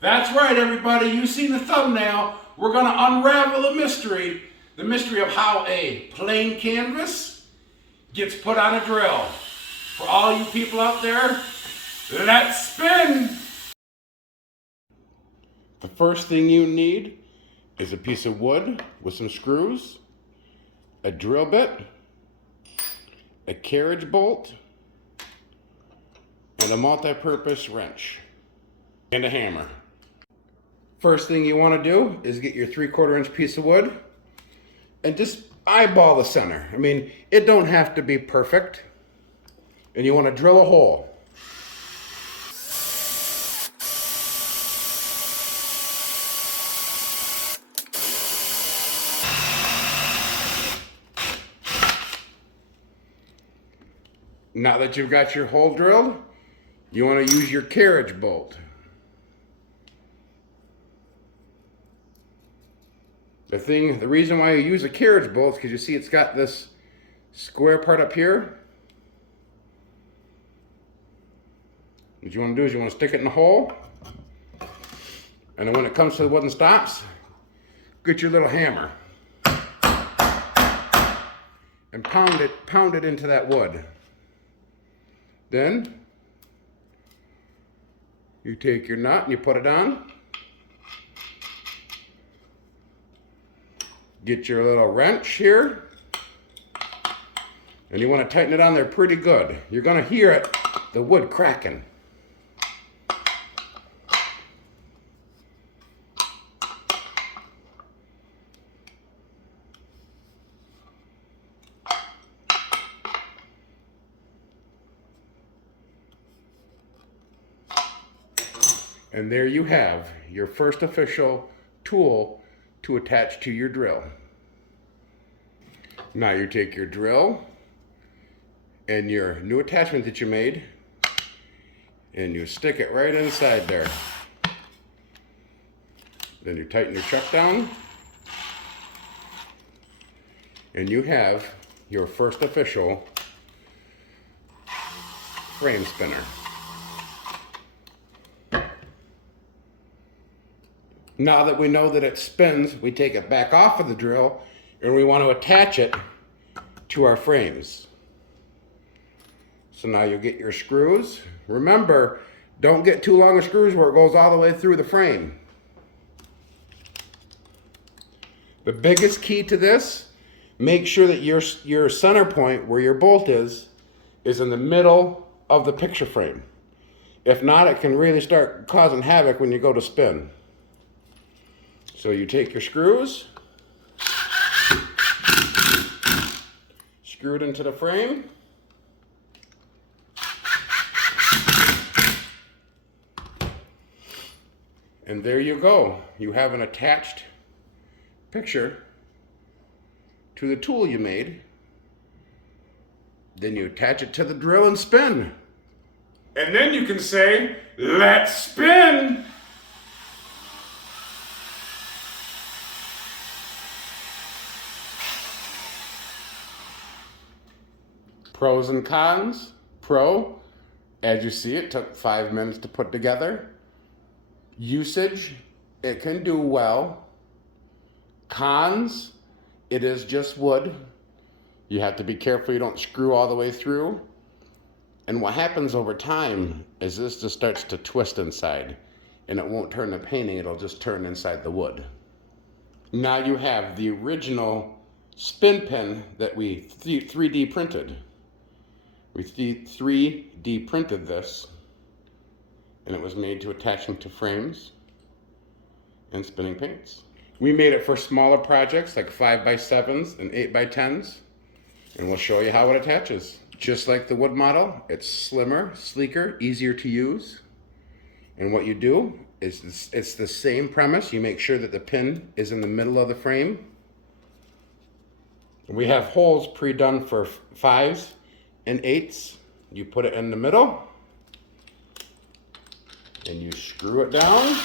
That's right, everybody. You've seen the thumbnail. We're going to unravel the mystery of how a plain canvas gets put on a drill. For all you people out there, let's spin! The first thing you need is a piece of wood with some screws, a drill bit, a carriage bolt, and a multi-purpose wrench, and a hammer. First thing you want to do is get your 3/4 inch piece of wood and just eyeball the center. I mean, it don't have to be perfect. And you want to drill a hole. Now that you've got your hole drilled, you want to use your carriage bolt. The reason why you use a carriage bolt is because you see it's got this square part up here. What you want to do is you want to stick it in the hole, and then when it comes to the wooden stops, get your little hammer and pound it into that wood. Then you take your nut and you put it on. Get your little wrench here, and you want to tighten it on there pretty good. You're going to hear it, the wood cracking. And there you have your first official tool to attach to your drill. Now you take your drill and your new attachment that you made and you stick it right inside there. Then you tighten your chuck down and you have your first official frame spinner. Now that we know that it spins, we take it back off of the drill and we want to attach it to our frames. So now you get your screws. Remember, don't get too long of screws where it goes all the way through the frame. The biggest key to this, make sure that your center point where your bolt is in the middle of the picture frame. If not, it can really start causing havoc when you go to spin. So you take your screws, screw it into the frame, and there you go. You have an attached picture to the tool you made. Then you attach it to the drill and spin. And then you can say, let's spin! Pros and cons. Pro, as you see, it took 5 minutes to put together. Usage, it can do well. Cons, it is just wood. You have to be careful you don't screw all the way through. And what happens over time is this just starts to twist inside, and it won't turn the painting, it'll just turn inside the wood. Now you have the original spin pin that we 3D printed. We 3D printed this, and it was made to attaching to frames and spinning paints. We made it for smaller projects like 5x7s and 8x10s, and we'll show you how it attaches. Just like the wood model, it's slimmer, sleeker, easier to use. And what you do is it's the same premise. You make sure that the pin is in the middle of the frame. We have holes pre-done for 5s and 8s. You put it in the middle and you screw it down.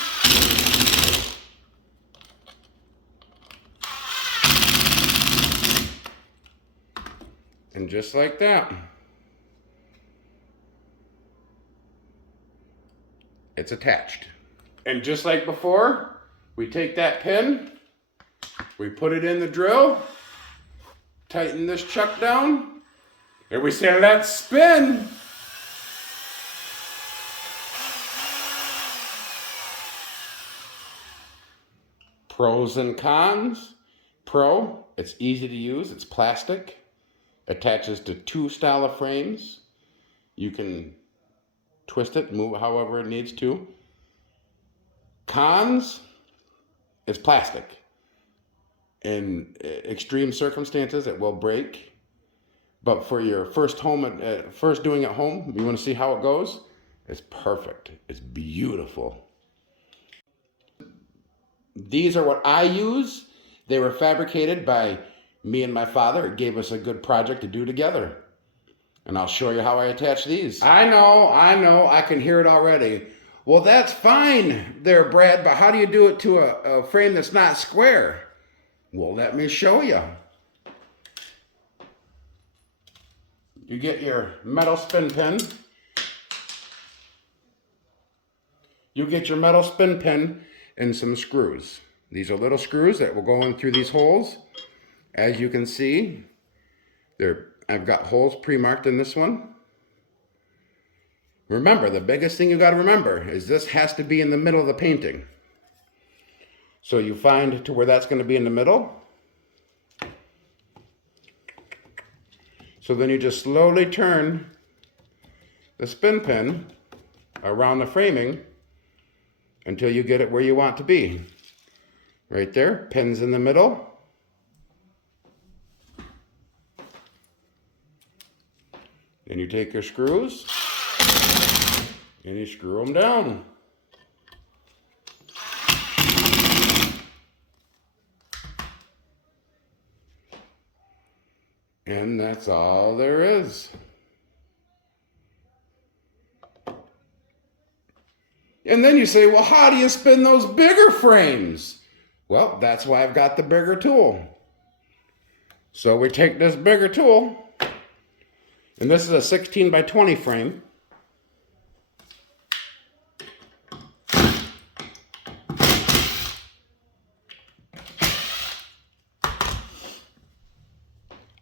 And just like that, it's attached. And just like before, we take that pin, we put it in the drill, tighten this chuck down, and we say, let's spin. Pros and cons. Pro, it's easy to use, it's plastic, attaches to 2 style of frames. You can twist it, move it however it needs to. Cons, it's plastic. In extreme circumstances, it will break. But for your first doing at home, you want to see how it goes? It's perfect. It's beautiful. These are what I use. They were fabricated by me and my father. It gave us a good project to do together. And I'll show you how I attach these. I know, I can hear it already. Well, that's fine there, Brad, but how do you do it to a frame that's not square? Well, let me show you. You get your metal spin pin. You get your metal spin pin and some screws. These are little screws that will go in through these holes. As you can see, I've got holes pre-marked in this one. Remember, the biggest thing you got to remember is this has to be in the middle of the painting. So you find to where that's going to be in the middle. So then you just slowly turn the spin pin around the framing until you get it where you want to be. Right there, pin's in the middle. Then you take your screws and you screw them down. And that's all there is. And then you say, well, how do you spin those bigger frames? Well, that's why I've got the bigger tool. So we take this bigger tool, and this is a 16 by 20 frame.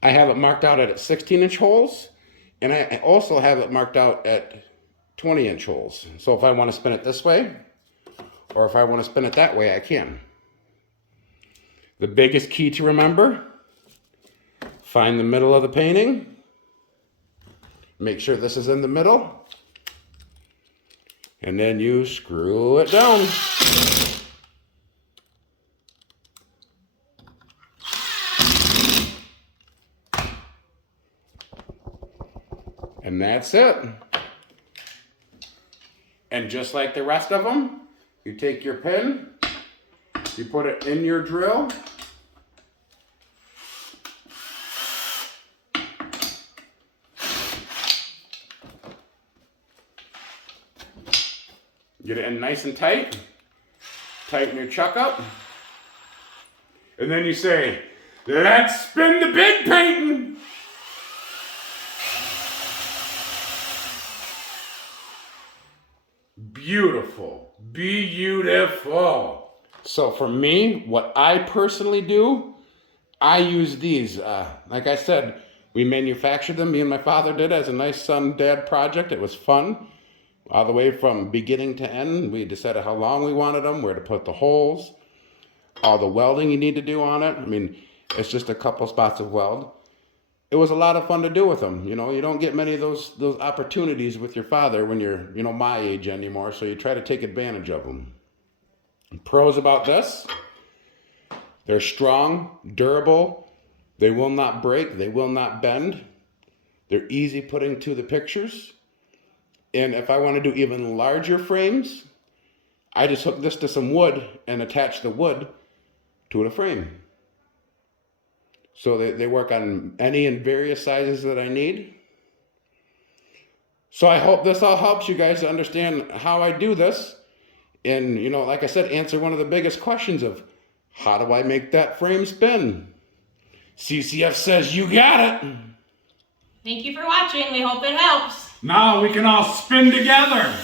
I have it marked out at 16-inch holes, and I also have it marked out at 20-inch holes. So if I want to spin it this way, or if I want to spin it that way, I can. The biggest key to remember, find the middle of the painting. Make sure this is in the middle. And then you screw it down. And that's it. And just like the rest of them, you take your pin, you put it in your drill, get it in nice and tight, tighten your chuck up, and then you say, let's spin the big painting. Beautiful, beautiful. So for me, what I personally do, I use these. Like I said, we manufactured them. Me and my father did as a nice son-dad project. It was fun. All the way from beginning to end. We decided how long we wanted them, where to put the holes, all the welding you need to do on it. I mean, it's just a couple spots of weld. It was a lot of fun to do with them. You know, you don't get many of those opportunities with your father when you're, my age anymore, so you try to take advantage of them. Pros about this, they're strong, durable, they will not break, they will not bend, they're easy putting to the pictures, and if I want to do even larger frames, I just hook this to some wood and attach the wood to the frame. So they work on any and various sizes that I need. So I hope this all helps you guys to understand how I do this. And, like I said, answer one of the biggest questions of, how do I make that frame spin? CCF says you got it. Thank you for watching. We hope it helps. Now we can all spin together.